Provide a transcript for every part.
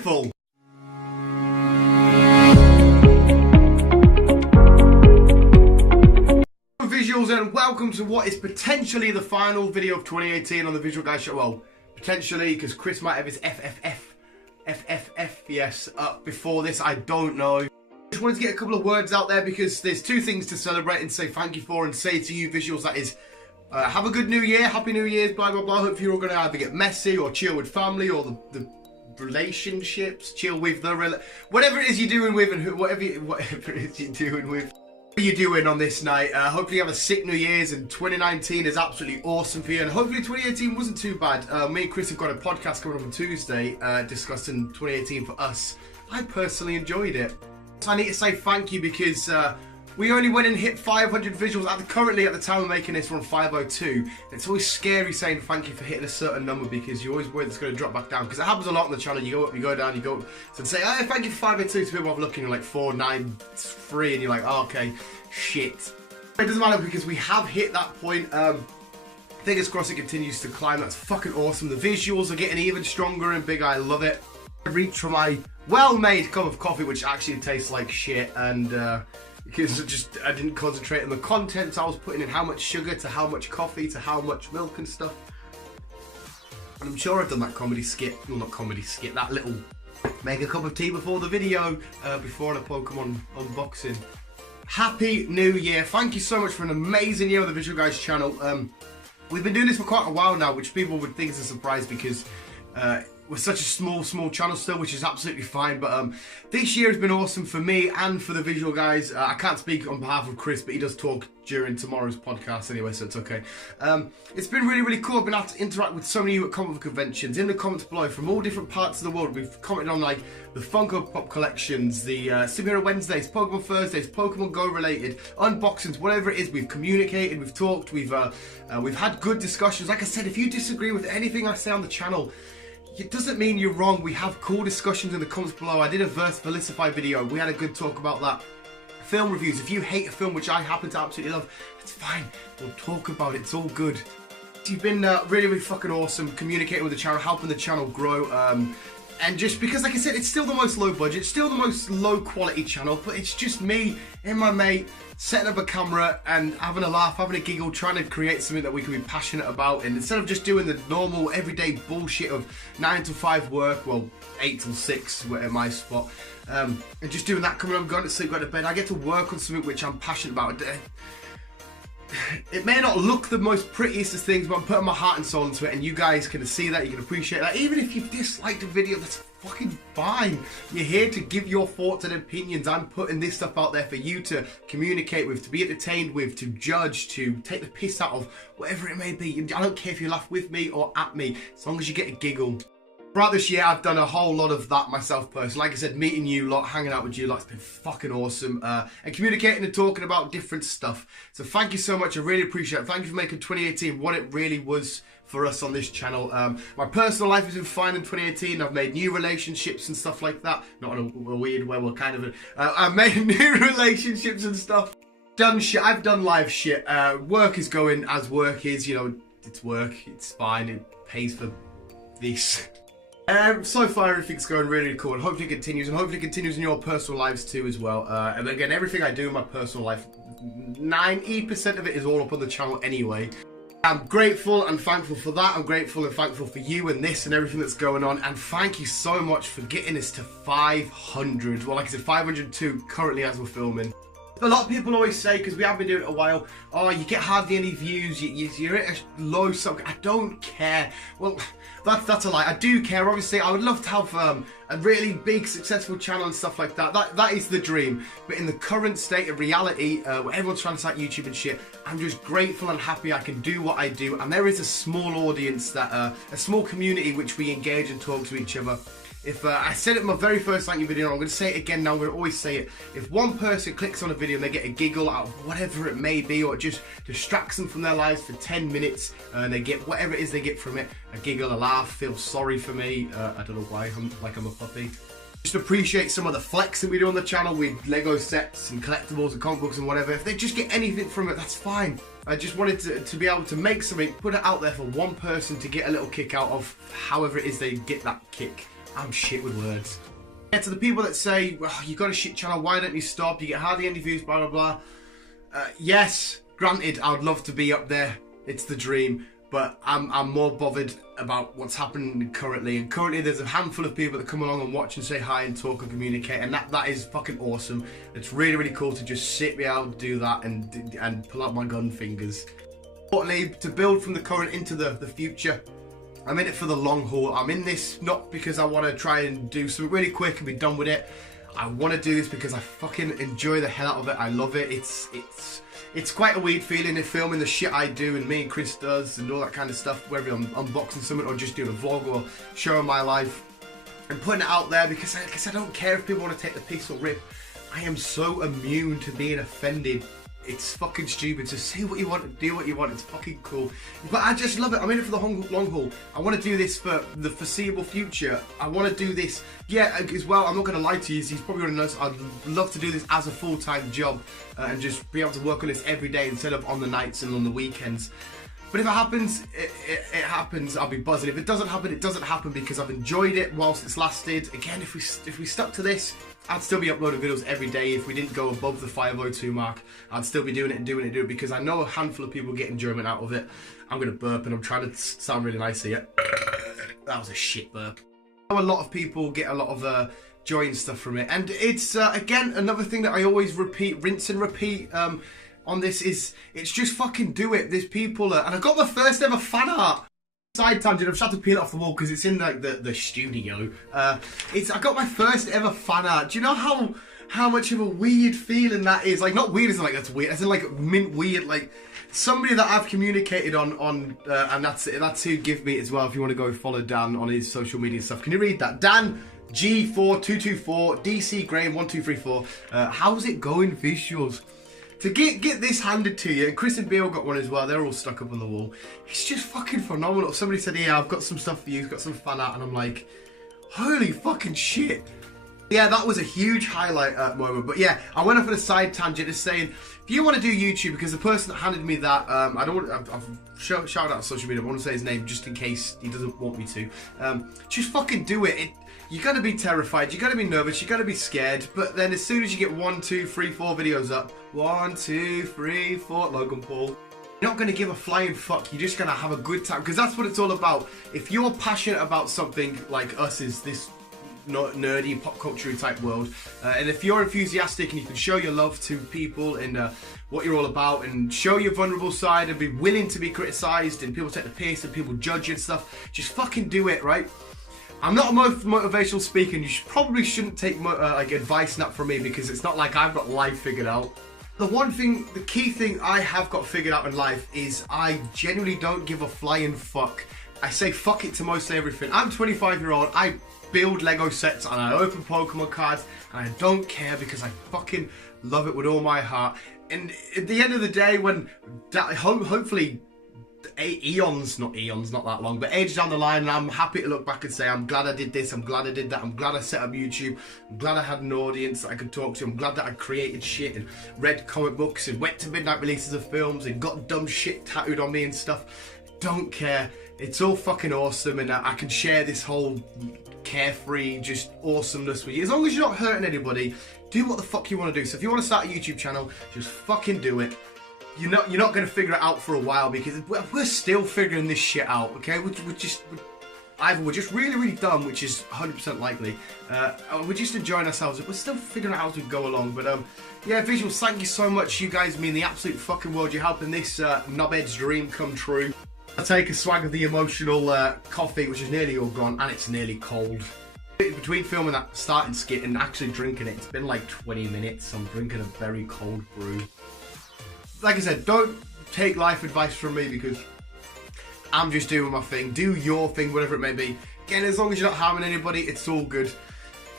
beautiful. Visuals, and welcome to what is potentially the final video of 2018 on the Visual Guyz Show. Well, potentially, because Chris might have his FFF, yes, up before this, I don't know. Just wanted to get a couple of words out there because there's two things to celebrate and say thank you for, and say to you visuals, that is, have a good new year, happy new year's, blah blah blah. Hope you're all going to either get messy or chill with family or the relationships, chill with the whatever it is you're doing with, and whatever it is you're doing with. What are you doing on this night? Hopefully you have a sick New Year's and 2019 is absolutely awesome for you, and hopefully 2018 wasn't too bad. Me and Chris have got a podcast coming up on Tuesday discussing 2018 for us. I personally enjoyed it. So I need to say thank you because we only went and hit 500 visuals. Currently at the time of making this, we're on 502. It's always scary saying thank you for hitting a certain number because you're always worried it's going to drop back down, because it happens a lot on the channel. You go up, you go down, you go up. So to say, oh, thank you for 502, to people have looking like 493 and you're like, oh, okay, shit. It doesn't matter because we have hit that point. Fingers crossed it continues to climb. That's fucking awesome. The visuals are getting even stronger and bigger. I love it. I reached for my well-made cup of coffee, which actually tastes like shit, and because I didn't concentrate on the contents I was putting in, how much sugar to how much coffee to how much milk and stuff. And I'm sure I've done that comedy skit, well, not comedy skit, that little make a cup of tea before the video, before a Pokemon unboxing. Happy New Year. Thank you so much for an amazing year on the Visual Guyz channel. We've been doing this for quite a while now, which people would think is a surprise because we're such a small channel still, which is absolutely fine. But this year has been awesome for me and for the Visual Guyz. I can't speak on behalf of Chris, but he does talk during tomorrow's podcast anyway, so it's okay. It's been really cool. I've been able to interact with so many of you at comic book conventions. In the comments below from all different parts of the world, we've commented on like the Funko Pop collections, the Superhero Wednesdays, Pokemon Thursdays, Pokemon Go related unboxings, whatever it is. We've communicated, we've talked, we've had good discussions. Like I said, if you disagree with anything I say on the channel, it doesn't mean you're wrong. We have cool discussions in the comments below. I did a Verse Felicify video. We had a good talk about that. Film reviews. If you hate a film, which I happen to absolutely love, it's fine. We'll talk about it. It's all good. You've been really fucking awesome, communicating with the channel, helping the channel grow. And just because, like I said, it's still the most low budget, still the most low quality channel, but it's just me and my mate setting up a camera and having a laugh, having a giggle, trying to create something that we can be passionate about. And instead of just doing the normal everyday bullshit of 9 to 5 work, well, 8 till 6 at my spot, and just doing that, coming home, going to sleep, going to bed, I get to work on something which I'm passionate about. It may not look the most prettiest of things, but I'm putting my heart and soul into it, and you guys can see that, you can appreciate that. Even if you've disliked a video, that's fucking fine. You're here to give your thoughts and opinions. I'm putting this stuff out there for you to communicate with, to be entertained with, to judge, to take the piss out of, whatever it may be. I don't care if you laugh with me or at me, as long as you get a giggle. Throughout this year, I've done a whole lot of that myself personally. Like I said, meeting you lot, hanging out with you lot, it's been fucking awesome. And communicating and talking about different stuff. So thank you so much, I really appreciate it. Thank you for making 2018 what it really was for us on this channel. My personal life has been fine in 2018. I've made new relationships and stuff like that. Not in a weird way, well, kind of. I've made new relationships and stuff. Done shit, I've done live shit. Work is going as work is, you know, it's work, it's fine, it pays for this. So far everything's going really cool, and hopefully it continues, and hopefully it continues in your personal lives too as well. And again, everything I do in my personal life, 90% of it is all up on the channel anyway. I'm grateful and thankful for that. I'm grateful and thankful for you and this and everything that's going on, and thank you so much for getting us to 500. Well, like I said, 502 currently as we're filming. A lot of people always say, because we have been doing it a while, oh, you get hardly any views, you're at a low sub. I don't care. Well, that's a lie. I do care. Obviously, I would love to have a really big, successful channel and stuff like that. That is the dream. But in the current state of reality, where everyone's trying to start YouTube and shit, I'm just grateful and happy I can do what I do. And there is a small audience, that a small community which we engage and talk to each other. If I said it in my very first thank you video, I'm going to say it again now, I'm going to always say it. If one person clicks on a video and they get a giggle out of whatever it may be, or it just distracts them from their lives for 10 minutes, and they get whatever it is they get from it, a giggle, a laugh, feel sorry for me, I don't know why, I'm a puppy. Just appreciate some of the flex that we do on the channel with Lego sets and collectibles and comic books and whatever. If they just get anything from it, that's fine. I just wanted to be able to make something, put it out there for one person to get a little kick out of, however it is they get that kick. I'm shit with words. Yeah, to the people that say, well, you got a shit channel, why don't you stop? You get hardly any views, blah, blah, blah. Yes, granted, I would love to be up there. It's the dream. But I'm more bothered about what's happening currently. And currently there's a handful of people that come along and watch and say hi and talk and communicate. And that is fucking awesome. It's really, really cool to just sit me out, do that, and pull out my gun fingers. Importantly, to build from the current into the future. I'm in it for the long haul. I'm in this not because I want to try and do something really quick and be done with it. I want to do this because I fucking enjoy the hell out of it. I love it. It's quite a weird feeling in filming the shit I do and me and Chris does and all that kind of stuff, whether I'm unboxing something or just doing a vlog or showing my life and putting it out there because I don't care if people want to take the piss or rip. I am so immune to being offended. It's fucking stupid. So say what you want, do what you want. It's fucking cool. But I just love it. I'm in it for the long haul. I want to do this for the foreseeable future. I want to do this, yeah, as well. I'm not going to lie to you. He's probably going to notice I'd love to do this as a full-time job and just be able to work on this every day instead of on the nights and on the weekends. But if it happens, it happens. I'll be buzzing. If it doesn't happen, it doesn't happen because I've enjoyed it whilst it's lasted. Again, if we stuck to this, I'd still be uploading videos every day. If we didn't go above the 502 mark, I'd still be doing it because I know a handful of people get enjoyment out of it. I'm going to burp and I'm trying to sound really nice here. That was a shit burp. I know a lot of people get a lot of joy and stuff from it. And it's, again, another thing that I always repeat, rinse and repeat, on this is, it's just fucking do it. There's people, and I got my first ever fan art. Side tangent, I've tried to peel it off the wall because it's in like the studio. I got my first ever fan art. Do you know how much of a weird feeling that is? Like, not weird as in like that's weird, as in like mint weird, like somebody that I've communicated on and that's who give me it as well. If you want to go follow Dan on his social media stuff, can you read that? Dan G4224 DC Graham 1234. How's it going, visuals? To get this handed to you, and Chris and Bill got one as well, they're all stuck up on the wall. It's just fucking phenomenal. Somebody said, yeah, I've got some stuff for you, got some fan art, and I'm like, holy fucking shit. Yeah, that was a huge highlight moment. But yeah, I went off on a side tangent just saying, if you want to do YouTube, because the person that handed me that, I don't want, I've shouted out on social media, I want to say his name just in case he doesn't want me to. Just fucking do it. You're going to be terrified, you're going to be nervous, you're going to be scared, but then as soon as you get 1, 2, 3, 4 videos up, 1, 2, 3, 4, Logan Paul, you're not going to give a flying fuck, you're just going to have a good time, because that's what it's all about. If you're passionate about something like us, is this nerdy pop culture type world, and if you're enthusiastic and you can show your love to people and what you're all about and show your vulnerable side and be willing to be criticised and people take the piss and people judge you and stuff, just fucking do it, right? I'm not a motivational speaker, and you probably shouldn't take like advice not from me because it's not like I've got life figured out. The key thing I have got figured out in life is I genuinely don't give a flying fuck. I say fuck it to most everything. I'm 25-year-old, I build Lego sets and I open Pokemon cards and I don't care because I fucking love it with all my heart. And at the end of the day, when hopefully not that long, but ages down the line, and I'm happy to look back and say I'm glad I did this, I'm glad I did that, I'm glad I set up YouTube, I'm glad I had an audience that I could talk to, I'm glad that I created shit and read comic books and went to midnight releases of films and got dumb shit tattooed on me and stuff. Don't care, it's all fucking awesome, and I can share this whole carefree just awesomeness with you. As long as you're not hurting anybody, do what the fuck you want to do. So if you want to start a YouTube channel, just fucking do it. You're not going to figure it out for a while because we're still figuring this shit out, okay? Either we're just really, really dumb, which is 100% likely, or we're just enjoying ourselves. We're still figuring out how to go along. But yeah, visuals, thank you so much. You guys mean the absolute fucking world. You're helping this knobhead's dream come true. I'll take a swag of the emotional coffee, which is nearly all gone, and it's nearly cold. Between filming that starting skit and actually drinking it, it's been like 20 minutes. I'm drinking a very cold brew. Like I said, don't take life advice from me because I'm just doing my thing. Do your thing, whatever it may be. Again, as long as you're not harming anybody, it's all good.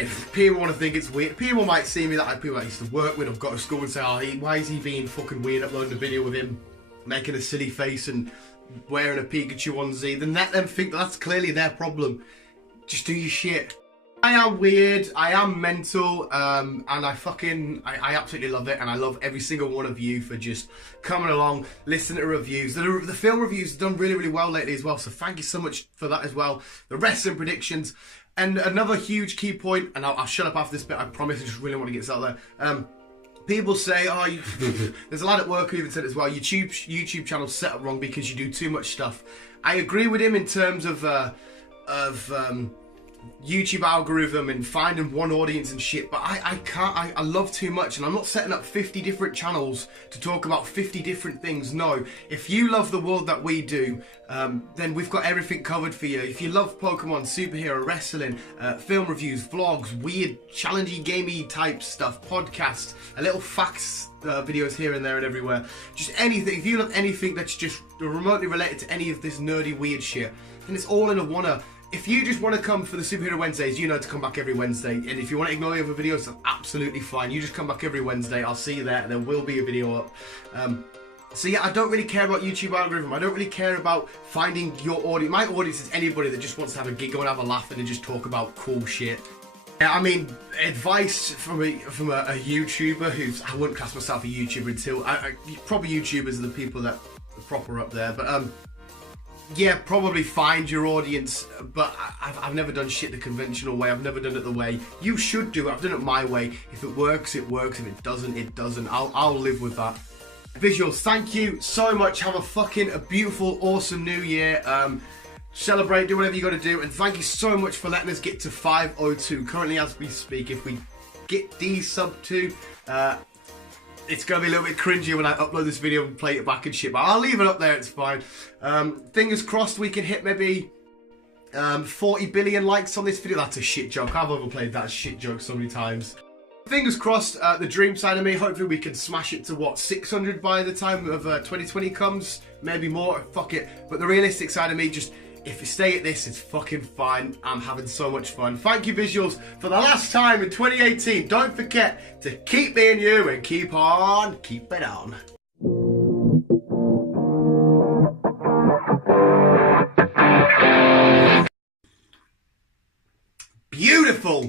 If people want to think it's weird, people might see me that people I used to work with, I've got to school and say, oh, why is he being fucking weird, uploading a video with him making a silly face and wearing a Pikachu onesie, then let them think that's clearly their problem. Just do your shit. I am weird, I am mental, and I absolutely love it, and I love every single one of you for just coming along, listening to reviews. The film reviews have done really, really well lately as well, so thank you so much for that as well. The wrestling predictions, And another huge key point, and I'll shut up after this bit, I promise, I just really want to get this out there. People say, oh, there's a lad at work who even said it as well, YouTube channel's set up wrong because you do too much stuff. I agree with him in terms of YouTube algorithm and finding one audience and shit, but I can't, I love too much, and I'm not setting up 50 different channels to talk about 50 different things. No, if you love the world that we do, then we've got everything covered for you. If you love Pokemon, superhero, wrestling, film reviews, vlogs, weird, challenging, gamey type stuff, podcasts, a little facts videos here and there and everywhere, just anything, if you love anything that's just remotely related to any of this nerdy weird shit, then it's all in a one. If you just want to come for the Superhero Wednesdays, you know to come back every Wednesday. And if you want to ignore the other videos, that's absolutely fine. You just come back every Wednesday. I'll see you there, and there will be a video up. So yeah, I don't really care about YouTube algorithm. I don't really care about finding your audience. My audience is anybody that just wants to have a giggle and have a laugh and just talk about cool shit. I mean, advice from a YouTuber who's, I wouldn't class myself a YouTuber until, probably YouTubers are the people that are proper up there, but yeah, probably find your audience, but I've never done shit the conventional way. I've never done it the way you should do it. I've done it my way. If it works, it works. If it doesn't, it doesn't. I'll live with that. Visuals, thank you so much. Have a beautiful, awesome new year. Celebrate, do whatever you got to do, and thank you so much for letting us get to 502. Currently, as we speak, if we get these sub 2, it's going to be a little bit cringy when I upload this video and play it back and shit, but I'll leave it up there, it's fine. Fingers crossed we can hit maybe 40 billion likes on this video. That's a shit joke. I've overplayed that shit joke so many times. Fingers crossed, the dream side of me, hopefully we can smash it to what, 600 by the time of 2020 comes, maybe more, fuck it. But the realistic side of me, just, if you stay at this, it's fucking fine. I'm having so much fun. Thank you, Visuals, for the last time in 2018. Don't forget to keep being you and keep on keeping on. Beautiful.